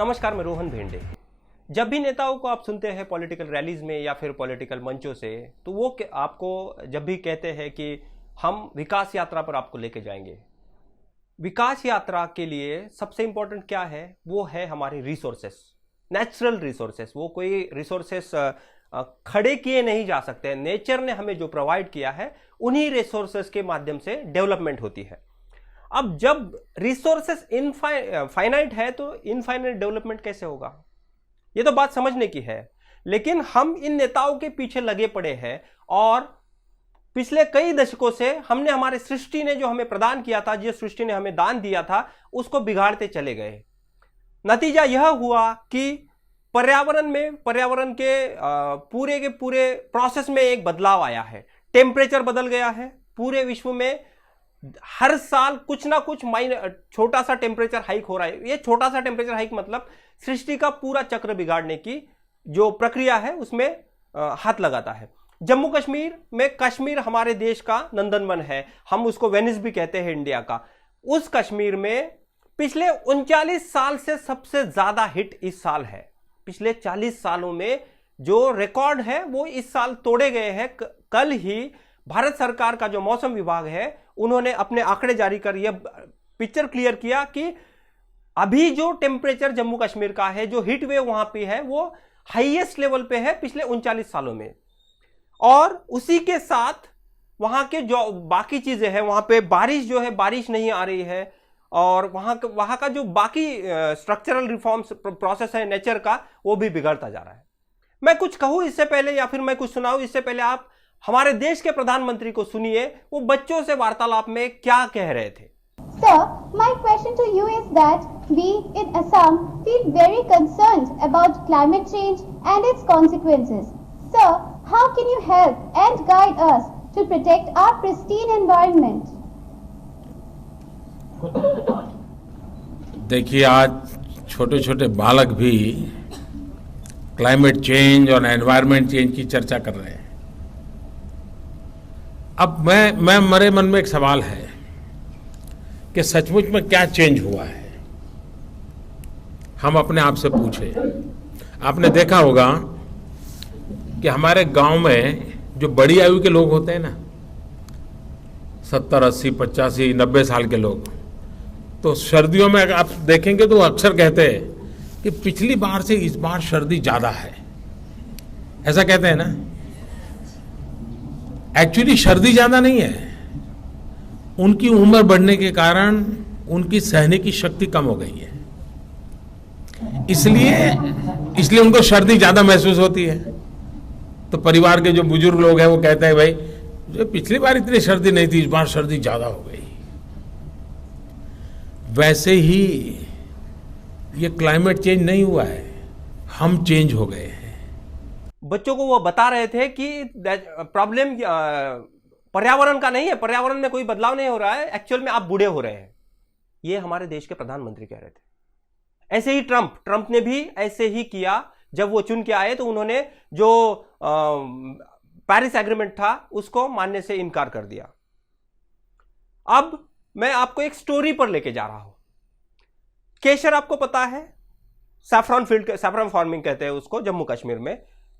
नमस्कार, मैं रोहन भेंडे। जब भी नेताओं को आप सुनते हैं पॉलिटिकल रैलीज में या फिर पॉलिटिकल मंचों से, तो वो आपको जब भी कहते हैं कि हम विकास यात्रा पर आपको लेके जाएंगे। विकास यात्रा के लिए सबसे इंपॉर्टेंट क्या है? वो है हमारे रिसोर्सेस, नेचुरल रिसोर्सेस। वो कोई रिसोर्सेस खड़े किए नहीं जा सकते। नेचर ने हमें जो प्रोवाइड किया है, उन्हीं रिसोर्सेस के माध्यम से डेवलपमेंट होती है। अब जब रिसोर्सेस फाइनाइट है तो इनफाइनाइट डेवलपमेंट कैसे होगा? ये तो बात समझने की है। लेकिन हम इन नेताओं के पीछे लगे पड़े हैं और पिछले कई दशकों से हमने हमारे सृष्टि ने जो हमें प्रदान किया था, जिस सृष्टि ने हमें दान दिया था, उसको बिगाड़ते चले गए। नतीजा यह हुआ कि पर्यावरण के पूरे प्रोसेस में एक बदलाव आया है। टेम्परेचर बदल गया है। पूरे विश्व में हर साल कुछ ना कुछ छोटा सा टेम्परेचर हाइक हो रहा है। ये छोटा सा टेम्परेचर हाइक मतलब सृष्टि का पूरा चक्र बिगाड़ने की जो प्रक्रिया है उसमें हाथ लगाता है। जम्मू कश्मीर में, कश्मीर हमारे देश का नंदनवन है, हम उसको वेनिस भी कहते हैं इंडिया का। उस कश्मीर में पिछले 39 साल से सबसे ज्यादा हिट इस साल है। पिछले 40 सालों में जो रिकॉर्ड है वो इस साल तोड़े गए हैं। कल ही भारत सरकार का जो मौसम विभाग है, उन्होंने अपने आंकड़े जारी कर यह पिक्चर क्लियर किया कि अभी जो टेम्परेचर जम्मू कश्मीर का है, जो हीट वेव वहां पे है, वो हाईएस्ट लेवल पे है पिछले 39 सालों में। और उसी के साथ वहां के जो बाकी चीजें हैं, वहां पे बारिश जो है, बारिश नहीं आ रही है। और वहां का जो बाकी स्ट्रक्चरल रिफॉर्म्स प्रोसेस है नेचर का, वो भी बिगड़ता जा रहा है। मैं कुछ कहूं इससे पहले या फिर मैं कुछ सुनाऊं इससे पहले आप हमारे देश के प्रधानमंत्री को सुनिए, वो बच्चों से वार्तालाप में क्या कह रहे थे। Sir, my question to you is that we in Assam feel very concerned about climate change and its consequences. Sir, how can you help and guide us to protect our pristine environment? देखिए, आज छोटे छोटे बालक भी climate change और environment change की चर्चा कर रहे हैं। अब मैं मेरे मन में एक सवाल है कि सचमुच में क्या चेंज हुआ है। हम अपने आप से पूछें। आपने देखा होगा कि हमारे गांव में जो बड़ी आयु के लोग होते हैं ना, 70, 80, 85, 90 साल के लोग, तो सर्दियों में अगर आप देखेंगे तो अक्सर कहते हैं कि पिछली बार से इस बार सर्दी ज्यादा है। ऐसा कहते हैं ना। एक्चुअली सर्दी ज्यादा नहीं है, उनकी उम्र बढ़ने के कारण उनकी सहने की शक्ति कम हो गई है, इसलिए उनको सर्दी ज्यादा महसूस होती है। तो परिवार के जो बुजुर्ग लोग हैं वो कहते हैं, भाई जो पिछली बार इतनी सर्दी नहीं थी, इस बार सर्दी ज्यादा हो गई। वैसे ही ये क्लाइमेट चेंज नहीं हुआ है, हम चेंज हो गए हैं। बच्चों को वो बता रहे थे कि प्रॉब्लम पर्यावरण का नहीं है, पर्यावरण में कोई बदलाव नहीं हो रहा है, एक्चुअल में आप बूढ़े हो रहे हैं। ये हमारे देश के प्रधानमंत्री कह रहे थे। ऐसे ही ट्रंप ने भी ऐसे ही किया। जब वो चुन के आए तो उन्होंने जो पेरिस एग्रीमेंट था उसको मानने से इनकार कर दिया। अब मैं आपको एक स्टोरी पर लेके जा रहा हूं। केसर आपको पता है, सैफरन फार्मिंग कहते हैं उसको जम्मू कश्मीर में।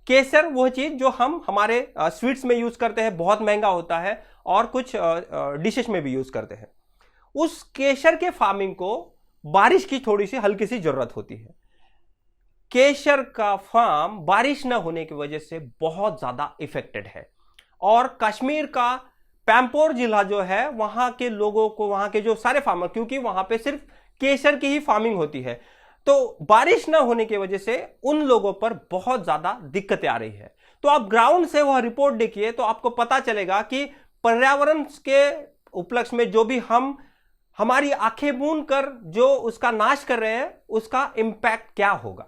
केसर वो चीज जो हम हमारे स्वीट्स में यूज करते हैं, बहुत महंगा होता है और कुछ डिशेस में भी यूज करते हैं। उस केसर के फार्मिंग को बारिश की थोड़ी सी हल्की सी जरूरत होती है। केसर का फार्म बारिश न होने की वजह से बहुत ज्यादा इफेक्टेड है। और कश्मीर का पैम्पोर जिला जो है, वहां के लोगों को, वहां के जो सारे फार्मर, क्योंकि वहां पे सिर्फ केसर की ही फार्मिंग होती है, तो बारिश ना होने की वजह से उन लोगों पर बहुत ज्यादा दिक्कतें आ रही है। तो आप ग्राउंड से वह रिपोर्ट देखिए तो आपको पता चलेगा कि पर्यावरण के उपलक्ष्य में जो भी हम हमारी आंखें मूंद कर जो उसका नाश कर रहे हैं, उसका इम्पैक्ट क्या होगा।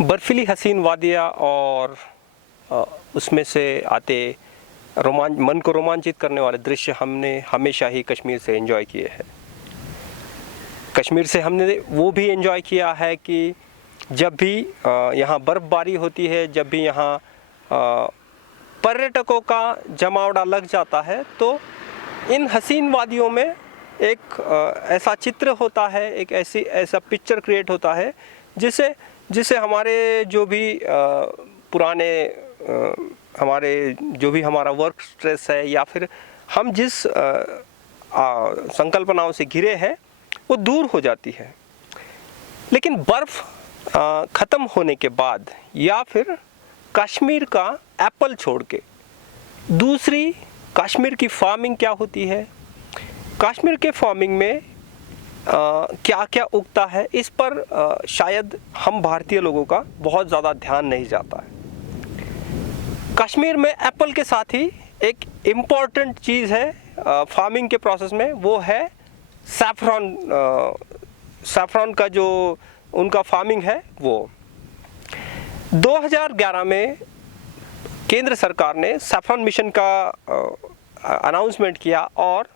बर्फीली हसीन वादियाँ और उसमें से आते मन को रोमांचित करने वाले दृश्य हमने हमेशा ही कश्मीर से एंजॉय किए हैं। कश्मीर से हमने वो भी एंजॉय किया है कि जब भी यहाँ बर्फ़बारी होती है, जब भी यहाँ पर्यटकों का जमावड़ा लग जाता है, तो इन हसीन वादियों में एक ऐसा चित्र होता है, एक ऐसा पिक्चर क्रिएट होता है जिससे जिससे हमारे जो भी पुराने हमारे जो भी हमारा वर्क स्ट्रेस है या फिर हम जिस संकल्पनाओं से घिरे हैं वो दूर हो जाती है। लेकिन बर्फ़ ख़त्म होने के बाद या फिर कश्मीर का एप्पल छोड़ के दूसरी कश्मीर की फार्मिंग क्या होती है, कश्मीर के फार्मिंग में क्या क्या उगता है, इस पर शायद हम भारतीय लोगों का बहुत ज़्यादा ध्यान नहीं जाता है। कश्मीर में एप्पल के साथ ही एक इम्पॉर्टेंट चीज़ है फार्मिंग के प्रोसेस में, वो है सैफरॉन। सैफरॉन का जो उनका फार्मिंग है वो 2011 में केंद्र सरकार ने सैफरॉन मिशन का अनाउंसमेंट किया और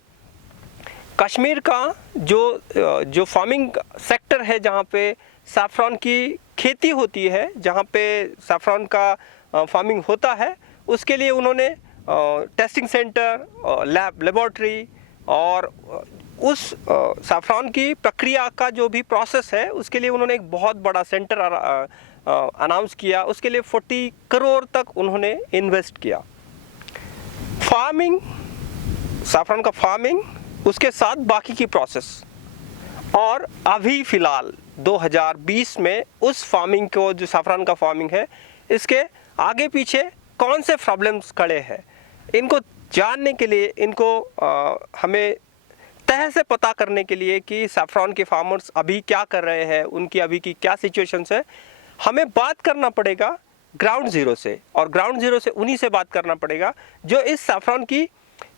कश्मीर का जो फार्मिंग सेक्टर है जहाँ पे सैफरॉन की खेती होती है, जहाँ पे सैफरॉन का फार्मिंग होता है, उसके लिए उन्होंने टेस्टिंग सेंटर, लेबोरेटरी और उस सैफरॉन की प्रक्रिया का जो भी प्रोसेस है उसके लिए उन्होंने एक बहुत बड़ा सेंटर अनाउंस किया। उसके लिए 40 करोड़ तक उन्होंने इन्वेस्ट किया। फार्मिंग, सैफरॉन का फार्मिंग, उसके साथ बाकी की प्रोसेस, और अभी फ़िलहाल 2020 में उस फार्मिंग को, जो सैफरॉन का फार्मिंग है, इसके आगे पीछे कौन से प्रॉब्लम्स खड़े हैं, इनको जानने के लिए, इनको हमें तह से पता करने के लिए कि सैफरॉन के फार्मर्स अभी क्या कर रहे हैं, उनकी अभी की क्या सिचुएशंस है, हमें बात करना पड़ेगा ग्राउंड ज़ीरो से। और ग्राउंड ज़ीरो से उन्हीं से बात करना पड़ेगा जो इस सैफरॉन की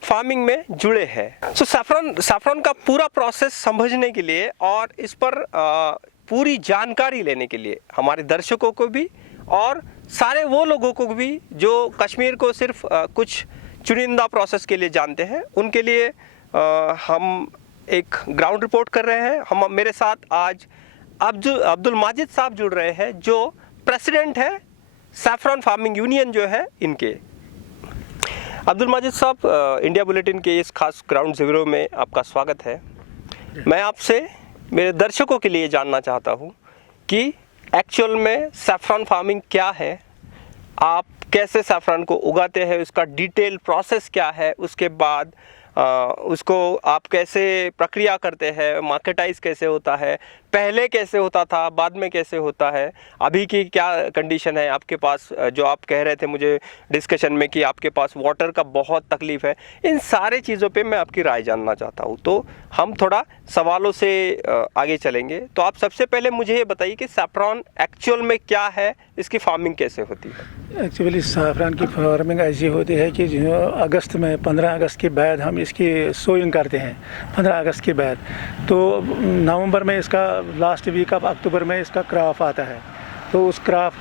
फार्मिंग में जुड़े हैं। सो सैफरॉन का पूरा प्रोसेस समझने के लिए और इस पर पूरी जानकारी लेने के लिए हमारे दर्शकों को भी और सारे वो लोगों को भी जो कश्मीर को सिर्फ कुछ चुनिंदा प्रोसेस के लिए जानते हैं, उनके लिए हम एक ग्राउंड रिपोर्ट कर रहे हैं। मेरे साथ आज अब्दुल माजिद साहब जुड़ रहे हैं, जो प्रेसिडेंट है सैफरॉन फार्मिंग यूनियन जो है इनके। अब्दुल माजिद साहब, इंडिया बुलेटिन के इस खास ग्राउंड ज़ीरो में आपका स्वागत है। मैं आपसे मेरे दर्शकों के लिए जानना चाहता हूं कि एक्चुअल में सैफरॉन फार्मिंग क्या है, आप कैसे सैफरॉन को उगाते हैं, उसका डिटेल प्रोसेस क्या है, उसके बाद उसको आप कैसे प्रक्रिया करते हैं, मार्केटाइज कैसे होता है, पहले कैसे होता था, बाद में कैसे होता है, अभी की क्या कंडीशन है आपके पास, जो आप कह रहे थे मुझे डिस्कशन में कि आपके पास वाटर का बहुत तकलीफ़ है, इन सारे चीज़ों पे मैं आपकी राय जानना चाहता हूँ। तो हम थोड़ा सवालों से आगे चलेंगे। तो आप सबसे पहले मुझे ये बताइए कि सैफरॉन एक्चुअल में क्या है, इसकी फार्मिंग कैसे होती है? एक्चुअली सैफरॉन की फार्मिंग ऐसी होती है कि जो अगस्त में 15 अगस्त के बाद हम इसकी सोइंग करते हैं। 15 अगस्त के बाद तो नवंबर में इसका लास्ट वीक ऑफ अक्टूबर में इसका क्रॉप आता है। तो उस क्रॉप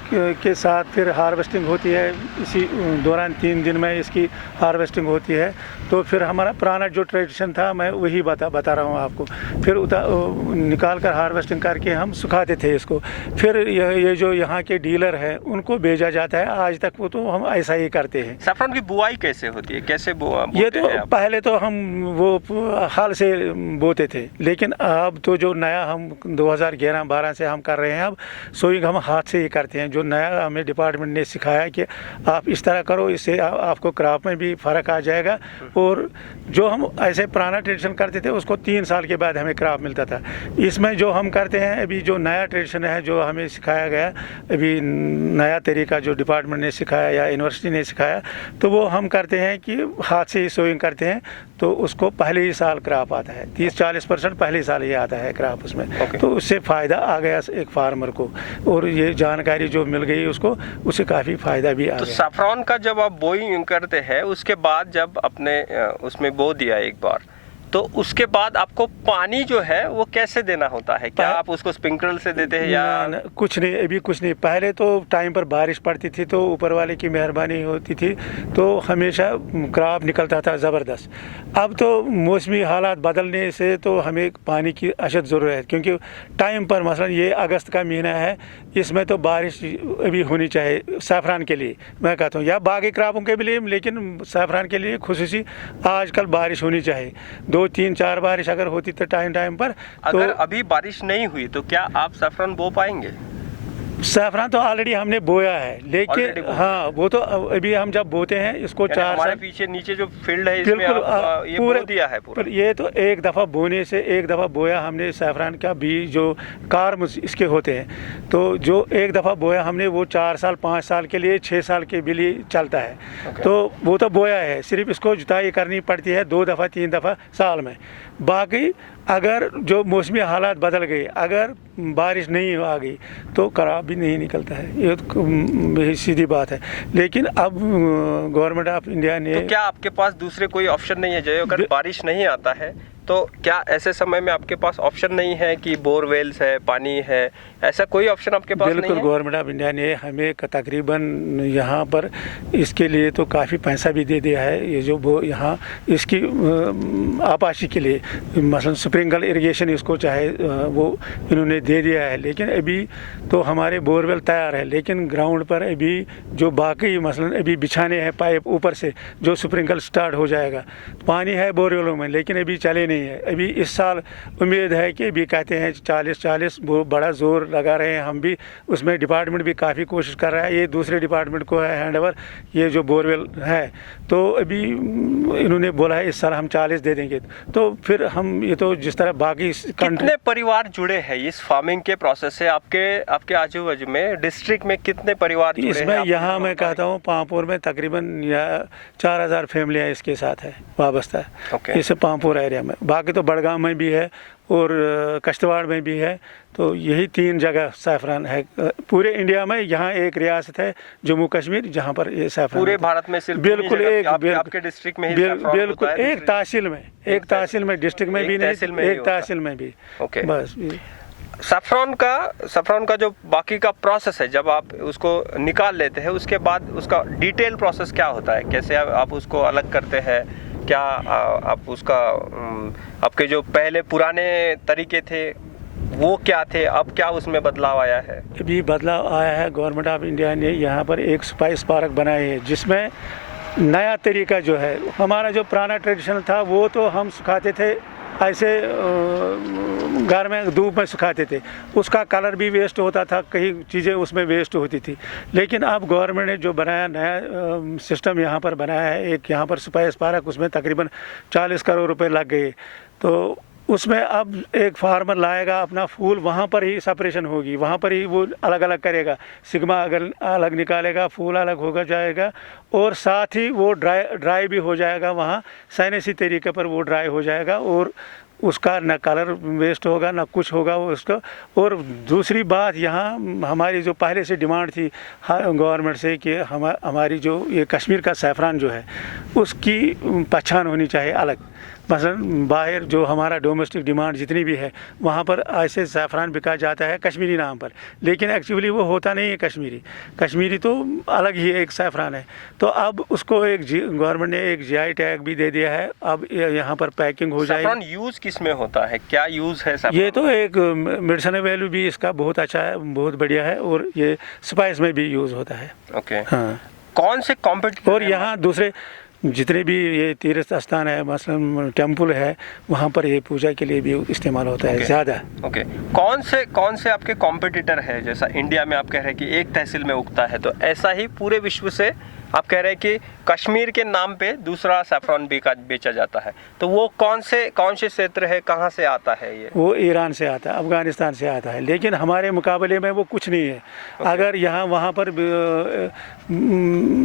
के साथ फिर हार्वेस्टिंग होती है। इसी दौरान 3 दिन में इसकी हार्वेस्टिंग होती है। तो फिर हमारा पुराना जो ट्रेडिशन था मैं वही बता रहा हूँ आपको। फिर निकाल कर हार्वेस्टिंग करके हम सुखाते थे इसको। फिर ये जो यहाँ के डीलर हैं उनको भेजा जाता है। आज तक वो तो हम ऐसा ही करते हैं। सैफरॉन की बुआई कैसे होती है, कैसे ये तो पहले तो हम वो हाल से बोते थे, लेकिन अब तो जो नया हम 2011-12 से हम कर रहे हैं, अब सोइंग हम हाथ से ही करते हैं। जो नया हमें डिपार्टमेंट ने सिखाया कि आप इस तरह करो, इससे आपको क्रॉप में भी फ़र्क आ जाएगा। और जो हम ऐसे पुराना ट्रेडिशन करते थे उसको 3 साल के बाद हमें क्रॉप मिलता था। इसमें जो हम करते हैं अभी जो नया ट्रेडिशन है, जो हमें सिखाया गया, अभी नया तरीका जो डिपार्टमेंट ने सिखाया या यूनिवर्सिटी ने सिखाया, तो वो हम करते हैं कि हाथ से ही सोइंग करते हैं। तो उसको पहले ही साल क्रॉप आता है, 30-40% पहले ही साल ही आता है क्रॉप उसमें। तो उससे फ़ायदा आ गया एक फार्मर को, और ये जानकारी जो मिल गई उसको, उससे काफ़ी फ़ायदा भी आ गया। सैफरॉन का जब आप बोइंग करते हैं, उसके बाद जब अपने उसमें बो दिया एक बार, तो उसके बाद आपको पानी जो है वो कैसे देना होता है? क्या आप उसको स्प्रिंकलर से देते हैं या कुछ नहीं? अभी कुछ नहीं। पहले तो टाइम पर बारिश पड़ती थी तो ऊपर वाले की मेहरबानी होती थी, तो हमेशा क्रॉप निकलता था ज़बरदस्त। अब तो मौसमी हालात बदलने से तो हमें पानी की अशद ज़रूरत है, क्योंकि टाइम पर मसलन ये अगस्त का महीना है, इसमें तो बारिश अभी होनी चाहिए सैफरॉन के लिए, मैं कहता हूँ, या बाकी क्रॉपों के लिए, लेकिन सैफरॉन के लिए खुसूसी आजकल बारिश होनी चाहिए। 2-3-4 बारिश अगर होती तो टाइम पर। अगर अभी बारिश नहीं हुई तो क्या आप सैफरॉन बो पाएंगे? सैफरान तो ऑलरेडी हमने बोया है, Already लेकिन बोया हाँ वो तो अभी हम जब बोते हैं इसको यानी 4 हमारे साल पीछे नीचे जो फील्ड है इसमें बिल्कुल आप ये बो दिया है पूरा। पर ये तो एक दफ़ा बोने से एक दफ़ा बोया हमने सैफरान का बीज जो कार इसके होते हैं, तो जो एक दफ़ा बोया हमने वो 4 साल 5 साल के लिए 6 साल के भी लिए चलता है। तो वो तो बोया है, सिर्फ इसको जुताई करनी पड़ती है 2 दफ़ा 3 दफ़ा साल में। बाकी अगर जो मौसमी हालात बदल गए, अगर बारिश नहीं आ गई तो खराब भी नहीं निकलता है, ये तो सीधी बात है। लेकिन अब गवर्नमेंट ऑफ इंडिया ने तो क्या आपके पास दूसरे कोई ऑप्शन नहीं है? जो अगर बारिश नहीं आता है तो क्या ऐसे समय में आपके पास ऑप्शन नहीं है कि बोरवेल्स है, पानी है, ऐसा कोई ऑप्शन आपके पास नहीं बिल्कुल है? गवर्नमेंट ऑफ इंडिया ने हमें तकरीबन यहाँ पर इसके लिए तो काफ़ी पैसा भी दे दिया है। ये जो वो यहाँ इसकी आपाशी के लिए मसलन स्प्रिंकल इरिगेशन इसको चाहे वो इन्होंने दे दिया है। लेकिन अभी तो हमारे बोरवेल तैयार है, लेकिन ग्राउंड पर अभी जो बाकी मसलन अभी बिछाने हैं पाइप ऊपर से जो स्प्रिंकल स्टार्ट हो जाएगा। पानी है बोरवेलों में लेकिन अभी चले नहीं है। अभी इस साल उम्मीद है कि अभी कहते हैं 40 वो बड़ा जोर लगा रहे हैं हम भी, उसमें डिपार्टमेंट भी काफ़ी कोशिश कर रहा है। ये दूसरे डिपार्टमेंट को है हैंड ओवर, ये जो बोरवेल है। तो अभी इन्होंने बोला है इस साल हम 40 दे देंगे। तो फिर हम ये तो जिस तरह बाकी कितने परिवार जुड़े हैं इस फार्मिंग के प्रोसेस से? आपके आजू बाजू में डिस्ट्रिक्ट में कितने परिवार जुड़े हैं? इसमें आप यहाँ मैं कहता हूँ पामपुर में तकरीबन 4000 फैमिलियाँ इसके साथ है वाबस्ता है। Okay. इस पामपुर एरिया में, बाकी तो बड़गांव में भी है और कश्तवाड़ में भी है। तो यही 3 जगह सैफरान है पूरे इंडिया में। यहाँ एक रियासत है जम्मू कश्मीर जहाँ पर ये सैफरान पूरे भारत में सिर्फ बिल्कुल एक आपके डिस्ट्रिक्ट में ही सैफरान बिल्कुल होता है? एक तहसील में डिस्ट्रिक्ट में भी नहीं, एक तहसील में भी। ओके, बस सैफरॉन का जो बाकी का प्रोसेस है, जब आप उसको निकाल लेते हैं उसके बाद उसका डिटेल प्रोसेस क्या होता है? कैसे आप उसको अलग करते हैं? क्या आप उसका आपके जो पहले पुराने तरीके थे वो क्या थे, अब क्या उसमें बदलाव आया है? अभी बदलाव आया है। गवर्नमेंट ऑफ इंडिया ने यहाँ पर एक स्पाइस पार्क बनाए है जिसमें नया तरीका जो है, हमारा जो पुराना ट्रेडिशनल था वो तो हम सुखाते थे ऐसे घर में धूप में सुखाते थे, उसका कलर भी वेस्ट होता था, कई चीज़ें उसमें वेस्ट होती थी। लेकिन अब गवर्नमेंट ने जो बनाया नया सिस्टम यहाँ पर बनाया है, एक यहाँ पर स्पाइस पार्क, उसमें तकरीबन 40 करोड़ रुपए लग गए। तो उसमें अब एक फार्मर लाएगा अपना फूल, वहाँ पर ही सेपरेशन होगी, वहाँ पर ही वो अलग अलग करेगा। सिग्मा अगर अलग निकालेगा, फूल अलग होगा जाएगा, और साथ ही वो ड्राई भी हो जाएगा, वहाँ साइंसी तरीके पर वो ड्राई हो जाएगा और उसका न कलर वेस्ट होगा न कुछ होगा उसका। और दूसरी बात, यहाँ हमारी जो पहले से डिमांड थी गवर्नमेंट से कि हमारी जो ये कश्मीर का सैफरान जो है उसकी पहचान होनी चाहिए अलग। मसलन बाहर जो हमारा डोमेस्टिक डिमांड जितनी भी है वहाँ पर ऐसे सैफरान बिका जाता है कश्मीरी नाम पर, लेकिन एक्चुअली वो होता नहीं है कश्मीरी तो अलग ही एक सैफरान है। तो अब उसको एक गवर्नमेंट ने एक GI टैग भी दे दिया है। अब यहाँ पर पैकिंग हो जाएगी। सैफरॉन यूज किस में होता है, क्या यूज है सैफरॉन? ये तो एक मेडिसिनल वैल्यू भी इसका बहुत अच्छा है, बहुत बढ़िया है, और ये स्पाइस में भी यूज़ होता है। ओके, हाँ। कौन से कॉम्पिटिटर और यहाँ दूसरे जितने भी ये तीर्थ स्थान है, मसलन टेम्पल है, वहाँ पर ये पूजा के लिए भी इस्तेमाल होता है ज़्यादा। ओके, कौन से आपके कॉम्पिटिटर है? जैसा इंडिया में आप कह रहे हैं कि एक तहसील में उगता है, तो ऐसा ही पूरे विश्व से आप कह रहे हैं कि कश्मीर के नाम पे दूसरा सैफरॉन बेचा जाता है, तो वो कौन से क्षेत्र है, कहाँ से आता है ये? वो ईरान से आता है, अफगानिस्तान से आता है, लेकिन हमारे मुकाबले में वो कुछ नहीं है। अगर यहाँ वहाँ पर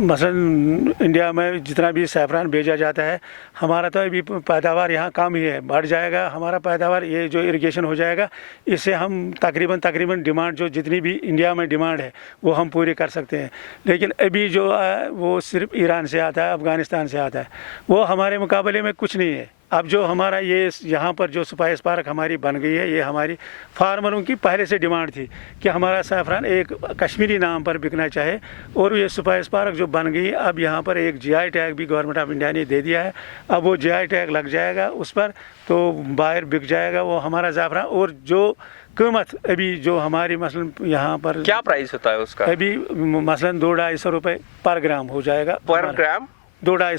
मसलन इंडिया में जितना भी सैफरॉन भेजा जाता है, हमारा तो अभी पैदावार यहाँ कम ही है, बढ़ जाएगा हमारा पैदावार, ये जो इरिगेशन हो जाएगा इससे हम तकरीबन डिमांड जो जितनी भी इंडिया में डिमांड है वो हम पूरी कर सकते हैं। लेकिन अभी जो वो सिर्फ ईरान से आता है, अफगानिस्तान से आता है, वो हमारे मुकाबले में कुछ नहीं है। अब जो हमारा ये यहाँ पर जो स्पाइस पार्क हमारी बन गई है, ये हमारी फार्मरों की पहले से डिमांड थी कि हमारा सैफरान एक कश्मीरी नाम पर बिकना चाहे, और ये स्पाइस पार्क जो बन गई, अब यहाँ पर एक GI टैग भी गवर्नमेंट ऑफ इंडिया ने दे दिया है। अब वो GI टैग लग जाएगा उस पर, तो बाहर बिक जाएगा वो हमारा ज़ाफ़रान। और जो कीमत अभी जो हमारी मसलन यहाँ पर क्या प्राइस होता है उसका? अभी मसलन 200-250 रुपये पर ग्राम हो जाएगा। पर ग्राम 200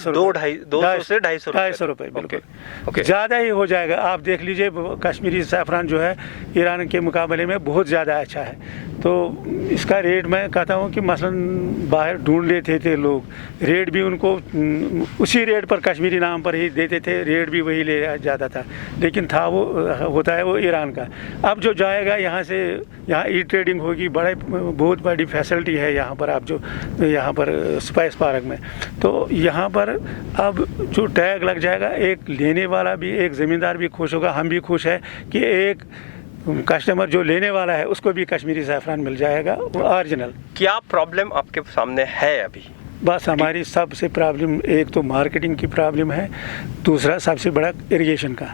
से 250 रुपये बिल्कुल। ओके। ज़्यादा ही हो जाएगा। आप देख लीजिए कश्मीरी सैफरान जो है ईरान के मुकाबले में बहुत ज़्यादा अच्छा है। तो इसका रेट मैं कहता हूँ कि मसलन बाहर ढूंढ लेते थे लोग, रेट भी उनको उसी रेट पर कश्मीरी नाम पर ही देते थे, रेट भी वही ले जाता था, लेकिन था वो होता है वो ईरान का। अब जो जाएगा यहाँ से, यहाँ ई ट्रेडिंग होगी, बहुत बड़ी फैसिलिटी है यहाँ पर। आप जो यहाँ पर स्पाइस पार्क में, तो यहाँ पर अब जो टैग लग जाएगा, एक लेने वाला भी, एक ज़मींदार भी खुश होगा, हम भी खुश है कि एक कस्टमर जो लेने वाला है उसको भी कश्मीरी सैफरान मिल जाएगा वो ओरिजिनल। क्या प्रॉब्लम आपके सामने है अभी? बस हमारी सबसे प्रॉब्लम, एक तो मार्केटिंग की प्रॉब्लम है, दूसरा सबसे बड़ा इरिगेशन का।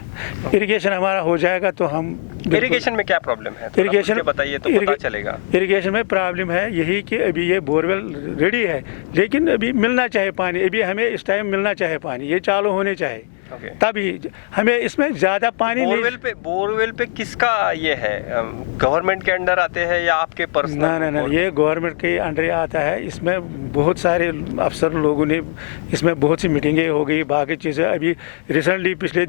इरिगेशन हमारा हो जाएगा तो हम। इरिगेशन में क्या प्रॉब्लम है? इरिगेशन बताइए तो पता चलेगा। इरिगेशन में प्रॉब्लम है यही कि अभी ये बोरवेल रेडी है, लेकिन अभी मिलना चाहिए पानी, अभी हमें इस टाइम मिलना चाहिए पानी, ये चालू होने चाहिए तभी हमें इसमें ज़्यादा पानी। बोरवेल पे किसका ये है? गवर्नमेंट के अंडर आते हैं या आपके पर्सनल? ना, ये गवर्नमेंट के अंडर आता है। इसमें बहुत सारे अफसर लोगों ने, इसमें बहुत सी मीटिंगें हो गई, बाकी चीज़ें। अभी रिसेंटली पिछले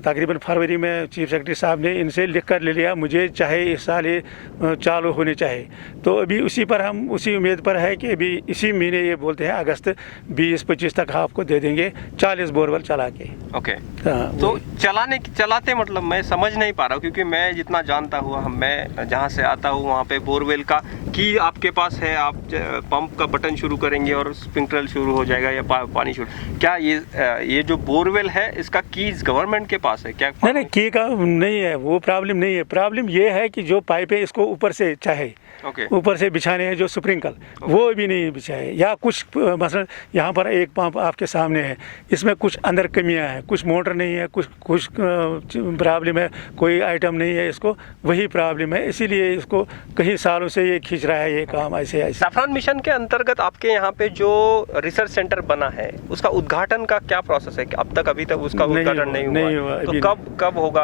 तकरीबन फरवरी में चीफ सेक्रेटरी साहब ने इनसे लिख कर ले लिया, मुझे चाहे इस साल ये चालू होने चाहिए। तो अभी उसी पर हम उसी उम्मीद पर है कि अभी इसी महीने ये बोलते हैं अगस्त 20-25 तक आपको दे देंगे 40 बोरवेल चला के। ओके। तो चलाते मतलब मैं समझ नहीं पा रहा हूँ, क्योंकि मैं जितना जानता हुआ, मैं जहाँ से आता हूँ वहाँ पे बोरवेल का की आपके पास है, आप पंप का बटन शुरू करेंगे और स्प्रिंकलर शुरू हो जाएगा या पानी शुरू। क्या ये जो बोरवेल है इसका कीज गवर्नमेंट के पास है क्या? नहीं, की का नहीं है, वो प्रॉब्लम नहीं है। प्रॉब्लम ये है कि जो पाइप है इसको ऊपर से चाहे ऊपर से बिछाने हैं, जो स्प्रिंकल वो भी नहीं बिछाए, या कुछ मसलन यहाँ पर एक पंप आपके सामने है, इसमें कुछ अंदर कमियां हैं, कुछ मोटर नहीं है, कुछ प्रॉब्लम है, कोई आइटम नहीं है, इसको वही प्रॉब्लम है, इसीलिए इसको कई सालों से ये खींच रहा है ये काम ऐसे। सैफरान मिशन के अंतर्गत आपके यहाँ पे जो रिसर्च सेंटर बना है उसका उद्घाटन का क्या प्रोसेस है? अभी तक उसका उद्घाटन नहीं हुआ। तो कब होगा?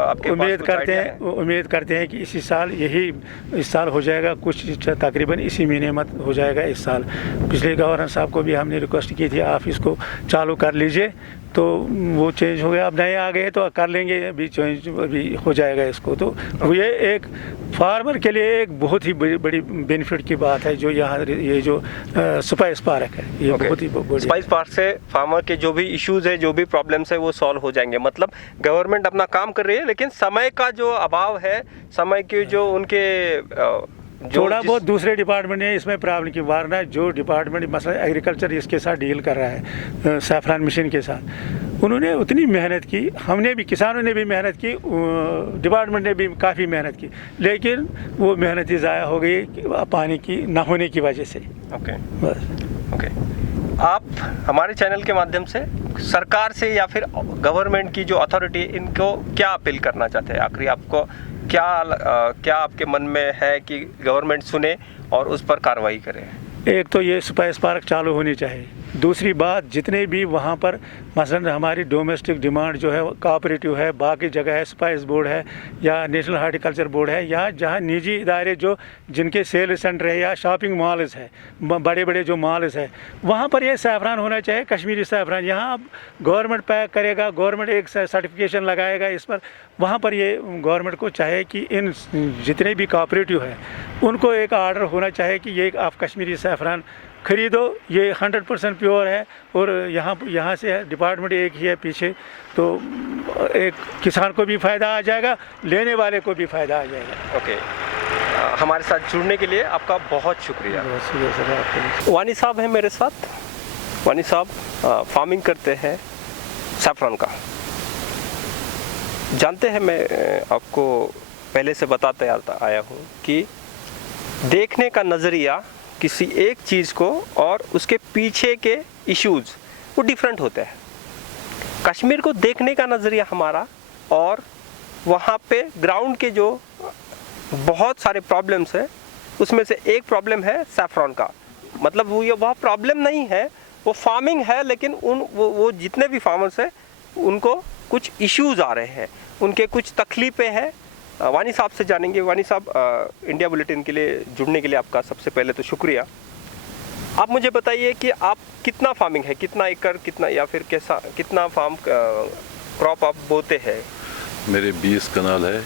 आपके उम्मीद करते हैं कि इसी साल, इस साल हो जाएगा, कुछ तकरीबन इसी महीने में हो जाएगा इस साल। पिछले गवर्नर साहब को भी हमने रिक्वेस्ट की थी आप इसको चालू कर लीजिए, तो वो चेंज हो गया, अब नए आ गए तो कर लेंगे, अभी चेंज अभी हो जाएगा इसको। तो ये एक फार्मर के लिए एक बहुत ही बड़ी बेनिफिट की बात है, जो यहाँ ये जो स्पाइस पार्क है, ये बहुत ही बड़ी। स्पाइस पार्क से फार्मर के जो भी इश्यूज है, जो भी प्रॉब्लम्स है, वो सॉल्व हो जाएंगे। मतलब गवर्नमेंट अपना काम कर रही है, लेकिन समय का जो अभाव है, समय के जो उनके थोड़ा बहुत दूसरे डिपार्टमेंट ने इसमें प्रॉब्लम की, वारना जो डिपार्टमेंट मसला एग्रीकल्चर इसके साथ डील कर रहा है सैफरान मिशन के साथ, उन्होंने उतनी मेहनत की, हमने भी, किसानों ने भी मेहनत की, डिपार्टमेंट ने भी काफ़ी मेहनत की, लेकिन वो मेहनत ही ज़ाया हो गई पानी की ना होने की वजह से। ओके। आप हमारे चैनल के माध्यम से सरकार से या फिर गवर्नमेंट की जो अथॉरिटी, इनको क्या अपील करना चाहते हैं? आखिरी आपको क्या आपके मन में है कि गवर्नमेंट सुने और उस पर कार्रवाई करे? एक तो ये स्पाइस पार्क चालू होनी चाहिए। दूसरी बात, जितने भी वहाँ पर मसलन हमारी डोमेस्टिक डिमांड जो है, कोऑपरेटिव है, बाकी जगह है, स्पाइस बोर्ड है या नेशनल हार्टिकल्चर बोर्ड है, या जहाँ निजी इदारे जो जिनके सेल सेंटर है या शॉपिंग मॉल्स है, बड़े बड़े जो मॉल्स है, वहाँ पर ये सैफरान होना चाहिए, कश्मीरी सैफरान। यहाँ अब गवर्नमेंट पैक करेगा, गवर्नमेंट एक सर्टिफिकेशन लगाएगा इस पर, वहाँ पर ये गवर्नमेंट को चाहे कि इन जितने भी कोऑपरेटिव है उनको एक आर्डर होना चाहिए कि ये आप कश्मीरी सैफरान खरीदो, ये 100% प्योर है, और यहाँ से डिपार्टमेंट एक ही है पीछे, तो एक किसान को भी फ़ायदा आ जाएगा, लेने वाले को भी फ़ायदा आ जाएगा। ओके। हमारे साथ जुड़ने के लिए आपका बहुत शुक्रिया। सर आपको। वानी साहब हैं मेरे साथ। वानी साहब फार्मिंग करते हैं सैफरान का। जानते हैं, मैं आपको पहले से बताते आया हूँ कि देखने का नज़रिया किसी एक चीज़ को और उसके पीछे के इश्यूज वो डिफरेंट होते हैं। कश्मीर को देखने का नज़रिया हमारा, और वहाँ पे ग्राउंड के जो बहुत सारे प्रॉब्लम्स हैं उसमें से एक प्रॉब्लम है सैफरान का। मतलब वह प्रॉब्लम नहीं है, वो फार्मिंग है, लेकिन वो जितने भी फार्मर्स हैं उनको कुछ इश्यूज आ रहे हैं, उनके कुछ तकलीफ़ें हैं। वानी साहब से जानेंगे। वानी साहब, इंडिया बुलेटिन के लिए जुड़ने के लिए आपका सबसे पहले तो शुक्रिया। आप मुझे बताइए कि आप कितना फार्मिंग है, कितना एकड़, कितना या फिर कैसा, कितना फार्म क्रॉप आप बोते हैं? मेरे 20 कनाल है।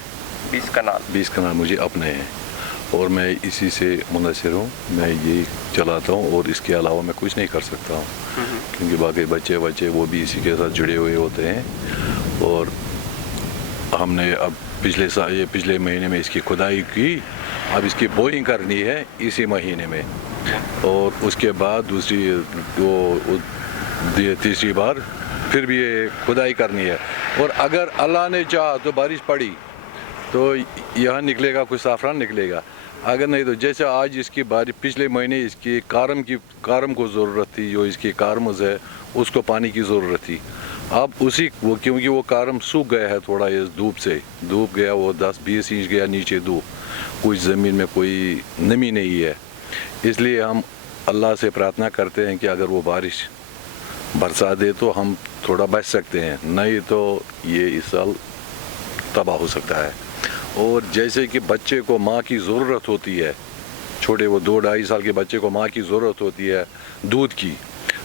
20 कनाल? 20 कनाल मुझे अपने हैं और मैं इसी से मुनसर हूँ। मैं यही चलाता हूँ और इसके अलावा मैं कुछ नहीं कर सकता हूँ, क्योंकि बाकी बच्चे वो भी इसी के साथ जुड़े हुए होते हैं। और हमने अब पिछले महीने में इसकी खुदाई की, अब इसकी बोइंग करनी है इसी महीने में, और उसके बाद तीसरी बार फिर भी ये खुदाई करनी है। और अगर अल्लाह ने चाहा तो बारिश पड़ी तो यहाँ निकलेगा, कुछ साफरान निकलेगा, अगर नहीं तो जैसे आज इसकी बारिश, पिछले महीने इसकी कारम को ज़रूरत थी, जो इसकी कारमज है उसको पानी की ज़रूरत थी। अब क्योंकि वो कारम सूख गया है थोड़ा, ये धूप गया, वो 10-20 इंच गया नीचे धूप, कुछ ज़मीन में कोई नमी नहीं है, इसलिए हम अल्लाह से प्रार्थना करते हैं कि अगर वो बारिश बरसा दे तो हम थोड़ा बच सकते हैं, नहीं तो ये इस साल तबाह हो सकता है। और जैसे कि बच्चे को माँ की ज़रूरत होती है, छोटे वो 2-2.5 साल के बच्चे को माँ की ज़रूरत होती है दूध की,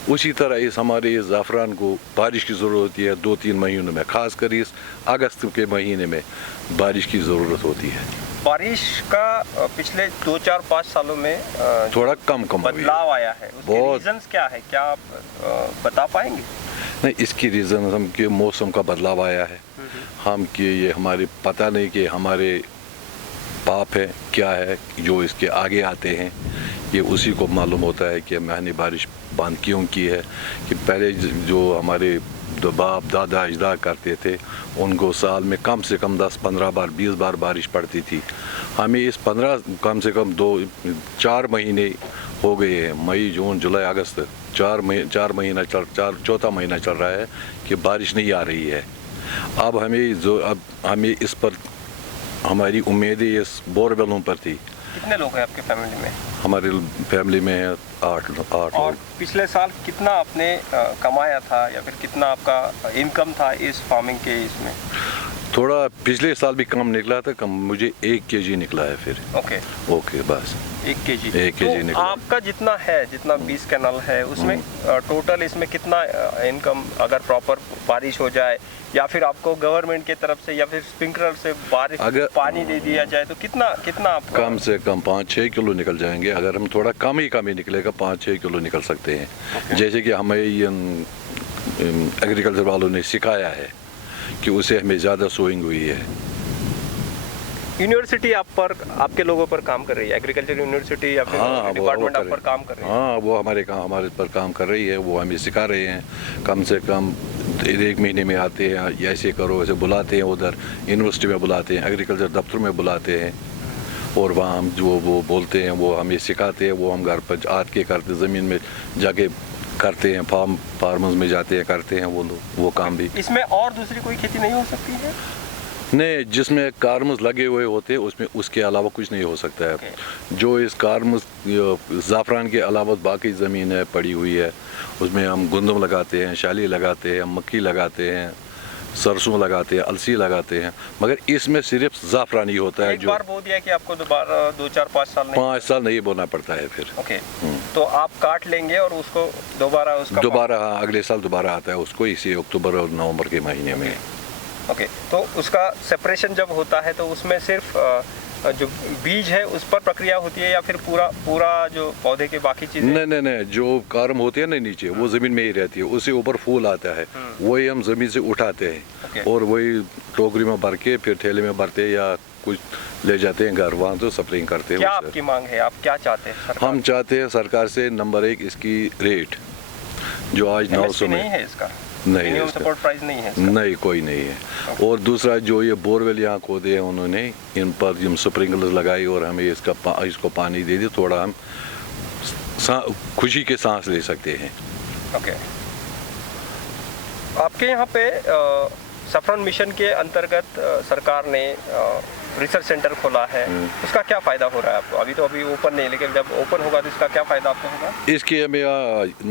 उसी तरह हमारे इस ज़ाफ़रान को बारिश की ज़रूरत होती है 2-3 महीनों में, ख़ासकर इस अगस्त के महीने में बारिश की ज़रूरत होती है। बारिश का पिछले 2-4-5 सालों में थोड़ा कम बदलाव आया है, उसके रीजंस क्या है, क्या आप बता पाएंगे? नहीं, इसकी रीज़न हम कि मौसम का बदलाव आया है, हम कि ये हमारे पता नहीं कि हमारे पाप है क्या है जो इसके आगे आते हैं, ये उसी को मालूम होता है कि मैंने बारिश बंद क्यों की है। कि पहले जो हमारे बाप दादा अजदा करते थे, उनको साल में कम से कम 10-15 बार 20 बार बारिश पड़ती थी। हमें इस 15 कम से कम 4 महीने हो गए हैं, मई जून जुलाई अगस्त, 4 महीना चौथा महीना चल रहा है कि बारिश नहीं आ रही है। अब हमें इस पर हमारी उम्मीदें इस बोरवेलों पर थी। कितने लोग हैं आपके फैमिली में? हमारी फैमिली में है 8 और पिछले साल कितना आपने कमाया था या फिर कितना आपका इनकम था इस फार्मिंग के इसमें? थोड़ा पिछले साल भी कम निकला था, कम मुझे 1 kg निकला है फिर। ओके बस 1 kg तो निकला। आपका जितना 20 कैनाल है उसमें टोटल इसमें कितना इनकम, अगर प्रॉपर बारिश हो जाए या फिर आपको गवर्नमेंट की तरफ से या फिर स्प्रिंकलर से बारिश अगर पानी दे दिया जाए तो कितना आप? कम से कम 5-6 किलो निकल जाएंगे। अगर हम थोड़ा कम ही निकलेगा 5-6 किलो निकल सकते हैं। जैसे कि हमें एग्रीकल्चर वालों ने सिखाया है कि उससे हमें ज़्यादा सोइंग हुई है। यूनिवर्सिटी आपके लोगों पर काम कर रही है, एग्रीकल्चर यूनिवर्सिटी या फिर डिपार्टमेंट आप पर काम कर रही है? हाँ, वो हमारे पर काम कर रही है, वो हमें सिखा रहे हैं। कम से कम 1 महीने में आते हैं, ऐसे करो, ऐसे बुलाते हैं, उधर यूनिवर्सिटी में बुलाते हैं, एग्रीकल्चर दफ्तर में बुलाते हैं, और वहाँ हम जो वो बोलते हैं वो हमें सिखाते हैं। वो हम घर पर आके करते, ज़मीन में जाके करते हैं, फार्मर्स में जाते हैं, करते हैं वो काम भी। इसमें और दूसरी कोई खेती नहीं हो सकती है? नहीं, जिसमें कारमस लगे हुए होते हैं उसमें उसके अलावा कुछ नहीं हो सकता है। जो इस कारमस ज़ाफ़रान के अलावा बाकी ज़मीन है पड़ी हुई है, उसमें हम गंदम लगाते हैं, शाली लगाते हैं, मक्की लगाते हैं, सरसों लगाते हैं, अलसी लगाते हैं, मगर इसमें सिर्फ ज़ाफ़रान ही होता है। एक बार बो दिया कि आपको दोबारा 2-4-5 साल 5 साल नहीं बोना पड़ता है फिर। तो आप काट लेंगे और उसको दोबारा हाँ, अगले साल दोबारा आता है उसको, इसी अक्टूबर और नवंबर के महीने में। तो उसका सेपरेशन जब होता है तो उसमें सिर्फ जो बीज है उस पर प्रक्रिया होती है या फिर पूरा जो पौधे के बाकी चीजें? नहीं, जो कारम होती है ना नीचे, वो ज़मीन में ही रहती है, उससे ऊपर फूल आता है, वही हम ज़मीन से उठाते हैं और वही टोकरी में भर के फिर ठेले में भरते हैं या कुछ ले जाते हैं घर, वहाँ तो स्प्रेइंग करते हैं। क्या आपकी मांग है, आप क्या चाहते हैं? हम चाहते हैं सरकार से नंबर 1 इसकी रेट, जो आज 900 में है, इसका नहीं, सपोर्ट प्राइस नहीं है इसका? नहीं, कोई नहीं है। और दूसरा जो ये बोरवेल यहाँ खोदे हैं उन्होंने, इन पर हम स्प्रिंकलर लगाई और हमें इसको पानी दे दी, थोड़ा हम खुशी के सांस ले सकते हैं। आपके यहाँ पे सफरन मिशन के अंतर्गत सरकार ने रिसर्च सेंटर खोला है, उसका क्या फ़ायदा हो रहा है आपको? अभी ओपन नहीं, लेकिन जब ओपन होगा तो इसका क्या फ़ायदा आपको होगा? इसके हमें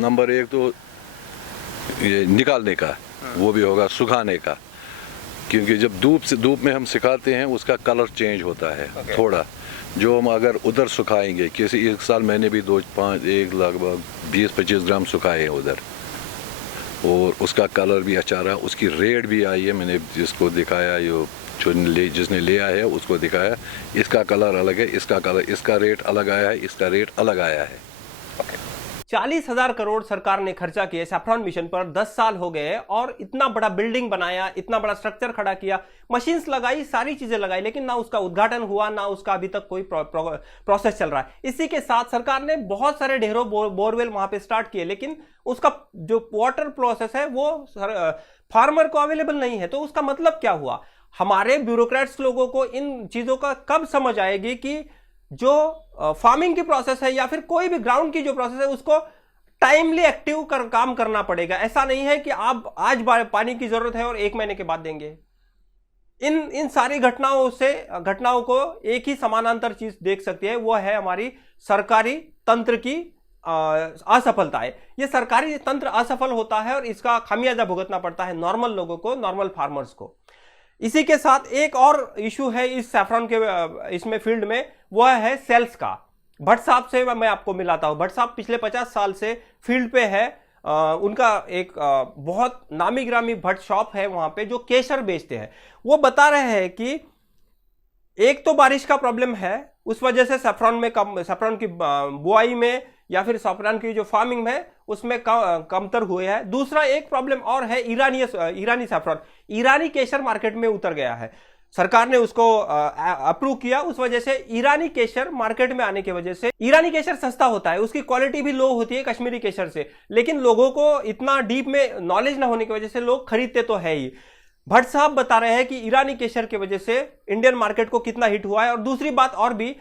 नंबर 1 तो ये निकालने का, वो भी होगा सुखाने का, क्योंकि जब धूप में हम सिखाते हैं उसका कलर चेंज होता है थोड़ा, जो हम अगर उधर सुखाएंगे, किसी एक साल मैंने भी 1 लगभग 20-25 ग्राम सुखाए हैं उधर, और उसका कलर भी अच्छा रहा, उसकी रेट भी आई है। मैंने जिसको दिखाया, जिसने लिया है उसको दिखाया, इसका कलर अलग है, इसका रेट अलग आया है, इसका रेट अलग आया है। 40,000 करोड़ सरकार ने खर्चा किया सैफरॉन मिशन पर, 10 साल हो गए और इतना बड़ा बिल्डिंग बनाया, इतना बड़ा स्ट्रक्चर खड़ा किया, मशीन्स लगाई, सारी चीजें लगाई, लेकिन ना उसका उद्घाटन हुआ, ना उसका अभी तक कोई प्रोसेस चल रहा है। इसी के साथ सरकार ने बहुत सारे ढेरों बोरवेल वहां पे स्टार्ट किए, लेकिन उसका जो वाटर प्रोसेस है वो फार्मर को अवेलेबल नहीं है। तो उसका मतलब क्या हुआ? हमारे ब्यूरोक्रेट्स लोगों को इन चीजों का कब समझ आएगी कि जो फार्मिंग की प्रोसेस है या फिर कोई भी ग्राउंड की जो प्रोसेस है उसको टाइमली एक्टिव काम करना पड़ेगा। ऐसा नहीं है कि आप आज पानी की जरूरत है और 1 महीने के बाद देंगे। इन सारी घटनाओं को एक ही समानांतर चीज देख सकती है, वो है हमारी सरकारी तंत्र की असफलता है। ये सरकारी तंत्र असफल होता है और इसका खामियाजा भुगतना पड़ता है नॉर्मल लोगों को, नॉर्मल फार्मर्स को। इसी के साथ एक और इशू है इस सैफरॉन के इसमें फील्ड में, वह है सेल्स का। भट्ट साहब से मैं आपको मिलाता हूं। भट्ट साहब पिछले 50 साल से फील्ड पे है। उनका एक बहुत नामी ग्रामी भट्ट शॉप है वहां पे, जो केसर बेचते हैं। वो बता रहे हैं कि एक तो बारिश का प्रॉब्लम है, उस वजह से सैफरॉन की बुआई में या फिर सैफरॉन की जो फार्मिंग है उसमें कमतर हुए हैं। दूसरा एक प्रॉब्लम और है ईरानी सैफरॉन, ईरानी केसर मार्केट में उतर गया है। सरकार ने उसको अप्रूव किया, उस वजह से ईरानी केसर मार्केट में आने की वजह से, ईरानी केसर सस्ता होता है, उसकी क्वालिटी भी लो होती है कश्मीरी केसर से, लेकिन लोगों को इतना डीप में नॉलेज ना होने की वजह से लोग खरीदते तो है ही। भट्ट साहब बता रहे हैं कि ईरानी केसर की वजह से इंडियन मार्केट को कितना हिट हुआ है। और दूसरी बात और भी,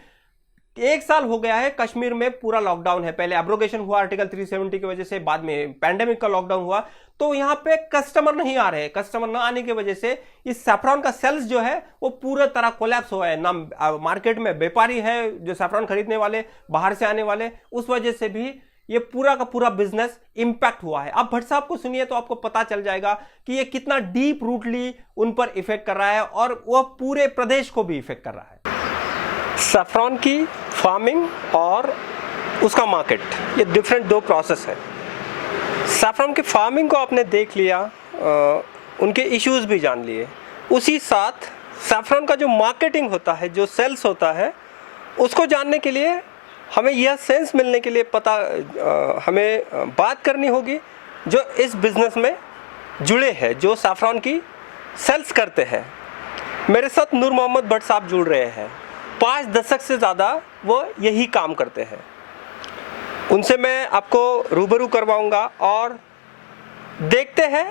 1 साल हो गया है कश्मीर में पूरा लॉकडाउन है। पहले एब्रोगेशन हुआ आर्टिकल 370 की वजह से, बाद में पैंडेमिक का लॉकडाउन हुआ, तो यहां पे कस्टमर नहीं आ रहे। कस्टमर ना आने की वजह से इस सैफरॉन का सेल्स जो है वो पूरा तरह कोलैप्स हुआ है। ना मार्केट में व्यापारी है जो सैफरॉन खरीदने वाले, बाहर से आने वाले, उस वजह से भी ये पूरा का पूरा बिजनेस इंपैक्ट हुआ है। अब भट्ट साहब को सुनिए तो आपको पता चल जाएगा कि ये कितना डीप रूटली उन पर इफेक्ट कर रहा है और वह पूरे प्रदेश को भी इफेक्ट कर रहा है। सैफरॉन की फार्मिंग और उसका मार्केट, ये डिफरेंट 2 प्रोसेस है। सैफरॉन की फार्मिंग को आपने देख लिया, उनके इश्यूज भी जान लिए, उसी साथ सैफरॉन का जो मार्केटिंग होता है, जो सेल्स होता है, उसको जानने के लिए हमें यह सेंस मिलने के लिए हमें बात करनी होगी जो इस बिजनेस में जुड़े हैं, जो सैफरॉन की सेल्स करते हैं। मेरे साथ नूर मोहम्मद भट्ट साहब जुड़ रहे हैं। 5 दशक से ज़्यादा वो यही काम करते हैं। उनसे मैं आपको रूबरू करवाऊंगा और देखते हैं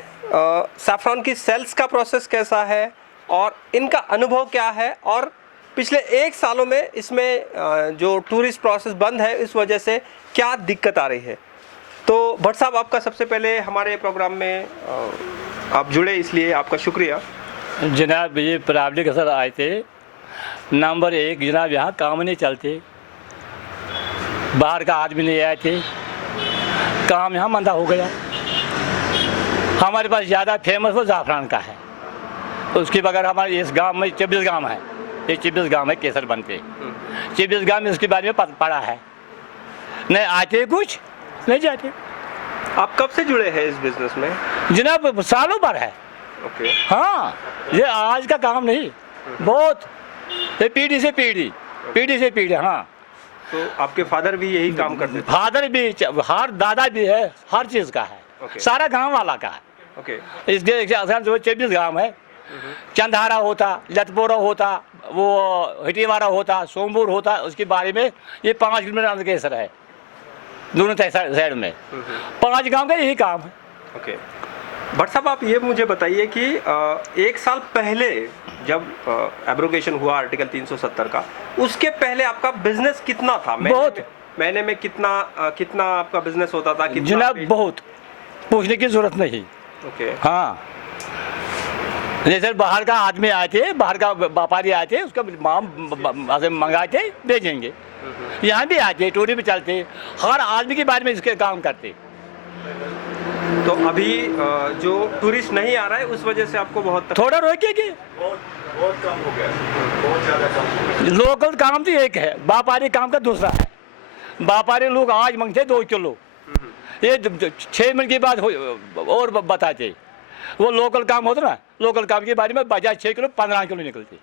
सैफरॉन की सेल्स का प्रोसेस कैसा है और इनका अनुभव क्या है, और पिछले 1 सालों में इसमें जो टूरिस्ट प्रोसेस बंद है इस वजह से क्या दिक्कत आ रही है। तो भट्ट साहब, आपका सबसे पहले हमारे प्रोग्राम में आप जुड़े, इसलिए आपका शुक्रिया। जनाब, ये प्रॉब्लम के सर आए थे। नंबर 1 जनाब, यहाँ काम नहीं चलते, बाहर का आदमी नहीं आए थे, काम यहाँ मंदा हो गया। हमारे पास ज़्यादा फेमस वो ज़ाफ़रान का है, उसके बगैर हमारे इस गांव में 24 गांव है, ये 24 गांव है केसर बनते। 24 गांव में इसके बारे में पड़ा है, नहीं आते कुछ नहीं जाते। आप कब से जुड़े हैं इस बिजनेस में? जनाब सालों भर है। ओके। हाँ, ये आज का काम नहीं, बहुत ये पीढ़ी से पीढ़ी। हाँ, तो आपके फादर भी यही काम करते थे? फादर भी, हर दादा भी है, हर चीज़ का है। Okay. सारा गांव वाला का है। ओके। इसके जो 24 गांव है, चंदहारा होता, लतपोरा होता, वो हिटीवारा होता, सोमपुर होता, उसके बारे में ये 5 किलोमीटर केसर है, दोनों साइड में 5 गांव का यही काम है। ओके। भट्ट साहब, आप ये मुझे बताइए कि 1 साल पहले जब एब्रोगेशन हुआ आर्टिकल 370 का, उसके पहले आपका बिजनेस कितना था? बहुत। महीने में कितना आपका बिजनेस होता था? जनाब बहुत, पूछने की जरूरत नहीं। ओके। हाँ, जैसे बाहर का आदमी आए थे, बाहर का व्यापारी आए थे, उसका मंगाए थे, भेजेंगे। यहाँ भी आते, टूरी में चलते, हर आदमी के बारे में इसके काम करते। तो अभी जो टूरिस्ट नहीं आ रहा है उस वजह से आपको बहुत थोड़ा रोकेगी, बहुत कम हो गया, बहुत ज़्यादा कम। लोकल काम तो एक है, व्यापारी काम का दूसरा है। व्यापारी लोग आज मांगते 2 किलो, ये 6 मिनट के बाद और बताते। वो लोकल काम होता ना, लोकल काम के बारे में बजाय 6 किलो 15 किलो निकलते।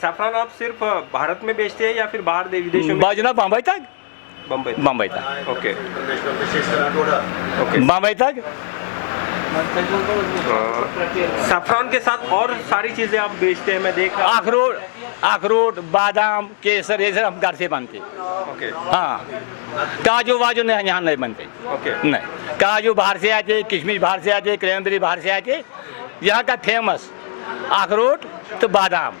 सैफरान आप सिर्फ भारत में बेचते हैं या फिर बाहर विदेशों में? बाजना बम्बई तक, बम्बई तक, ओके ओके, बम्बई तक। सैफरान के साथ और सारी चीजें आप बेचते हैं, मैं देख रहा हूं। अखरोट, बादाम, केसर, ये सब हम घर से बनते। ओके, हाँ, काजू वाजू नहीं, यहाँ नहीं बनते। ओके, नहीं, काजू बाहर से आते, किशमिश बाहर से आते, क्रैनबेरी बाहर से आते। यहाँ का फेमस अखरोट तो बादाम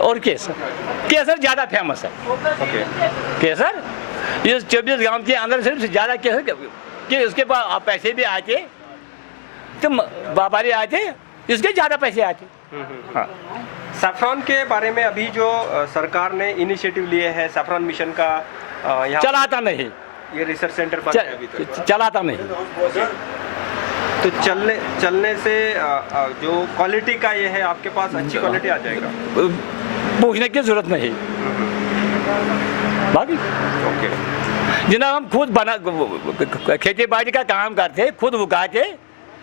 और केसर ज़्यादा फेमस है। ओके, केसर इस 24 गांव के अंदर सिर्फ ज़्यादा केसर कि उसके पास पैसे भी आते, तो व्यापारी आते, इसके ज़्यादा पैसे आते। हाँ। सैफरान के बारे में अभी जो सरकार ने इनिशिएटिव लिए है, सैफरान मिशन का, यहाँ चलाता नहीं, ये रिसर्च सेंटर बन है अभी तक, चलाता नहीं। तो चलने से जो क्वालिटी का ये है, आपके पास अच्छी क्वालिटी आ जाएगा, पूछने की जरूरत नहीं। बाकी ओके, जितना हम खुद बना खेती बाड़ी का काम करते, खुद उगाते।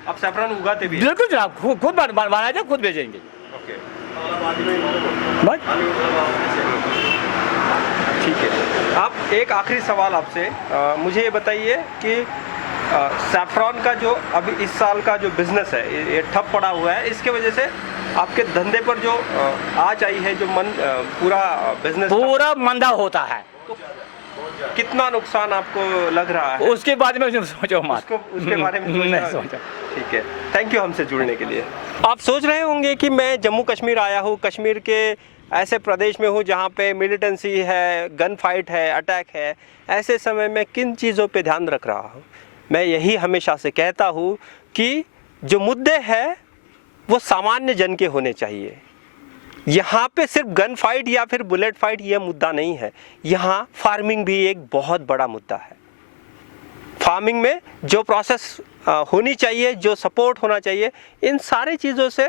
आप सैफरान उगाते भी? बिल्कुल जनाब, खुद बनाते, खुद बेचेंगे। ओके, बस ठीक है। आप एक आखिरी सवाल आपसे, मुझे ये बताइए कि सैफरान का जो अभी इस साल का जो बिजनेस है ये ठप पड़ा हुआ है, इसके वजह से आपके धंधे पर जो आज आई है, जो पूरा बिजनेस पूरा मंदा होता है। कितना नुकसान आपको लग रहा है? उसके बारे में सोचो मत, उसके बारे में नहीं सोचो। ठीक है, थैंक यू हमसे जुड़ने के लिए। आप सोच रहे होंगे कि मैं जम्मू कश्मीर आया हूँ, कश्मीर के ऐसे प्रदेश में हूँ जहाँ पे मिलिटेंसी है, गन फाइट है, अटैक है। ऐसे समय में किन चीज़ों पे ध्यान रख रहा हूँ? मैं यही हमेशा से कहता हूँ कि जो मुद्दे हैं वो सामान्य जन के होने चाहिए। यहाँ पे सिर्फ गन फाइट या फिर बुलेट फाइट ये मुद्दा नहीं है, यहाँ फार्मिंग भी एक बहुत बड़ा मुद्दा है। फार्मिंग में जो प्रोसेस होनी चाहिए, जो सपोर्ट होना चाहिए, इन सारी चीज़ों से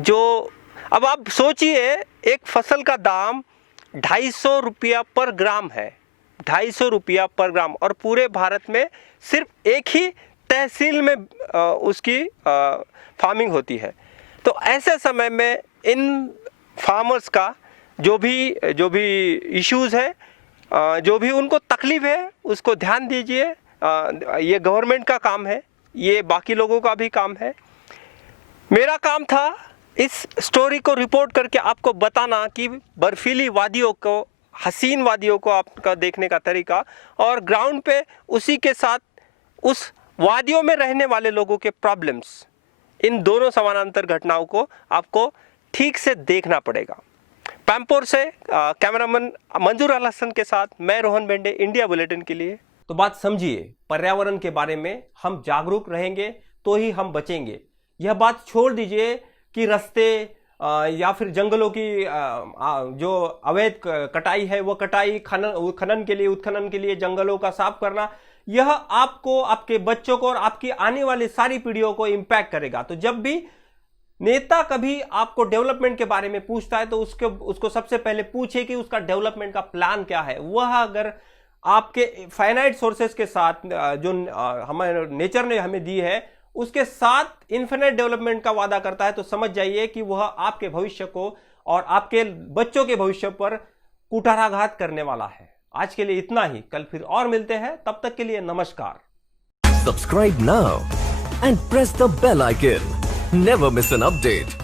जो अब आप सोचिए, एक फसल का दाम 250 रुपया पर ग्राम है, 250 रुपया पर ग्राम, और पूरे भारत में सिर्फ एक ही तहसील में उसकी फार्मिंग होती है। तो ऐसे समय में इन फार्मर्स का जो भी इश्यूज़ है, जो भी उनको तकलीफ है, उसको ध्यान दीजिए। ये गवर्नमेंट का काम है, ये बाकी लोगों का भी काम है। मेरा काम था इस स्टोरी को रिपोर्ट करके आपको बताना कि बर्फीली वादियों को, हसीन वादियों को आपका देखने का तरीका, और ग्राउंड पे उसी के साथ उस वादियों में रहने वाले लोगों के प्रॉब्लम्स, इन दोनों समानांतर घटनाओं को आपको ठीक से देखना पड़ेगा। पैम्पोर से कैमरामैन मंजूर अल हसन के साथ मैं रोहन बेंडे, इंडिया बुलेटिन के लिए। तो बात समझिए, पर्यावरण के बारे में हम जागरूक रहेंगे तो ही हम बचेंगे। यह बात छोड़ दीजिए कि रास्ते या फिर जंगलों की जो अवैध कटाई है, वो कटाई, खनन के लिए, उत्खनन के लिए जंगलों का साफ करना, यह आपको, आपके बच्चों को और आपकी आने वाली सारी पीढ़ियों को इंपैक्ट करेगा। तो जब भी नेता कभी आपको डेवलपमेंट के बारे में पूछता है तो उसको सबसे पहले पूछे कि उसका डेवलपमेंट का प्लान क्या है। वह अगर आपके फाइनाइट सोर्सेस के साथ जो हमारे नेचर ने हमें दी है उसके साथ इन्फिनिट डेवलपमेंट का वादा करता है, तो समझ जाइए कि वह आपके भविष्य को और आपके बच्चों के भविष्य पर कुठाराघात करने वाला है। आज के लिए इतना ही, कल फिर और मिलते हैं, तब तक के लिए नमस्कार। Subscribe now and press the bell icon. Never miss an update.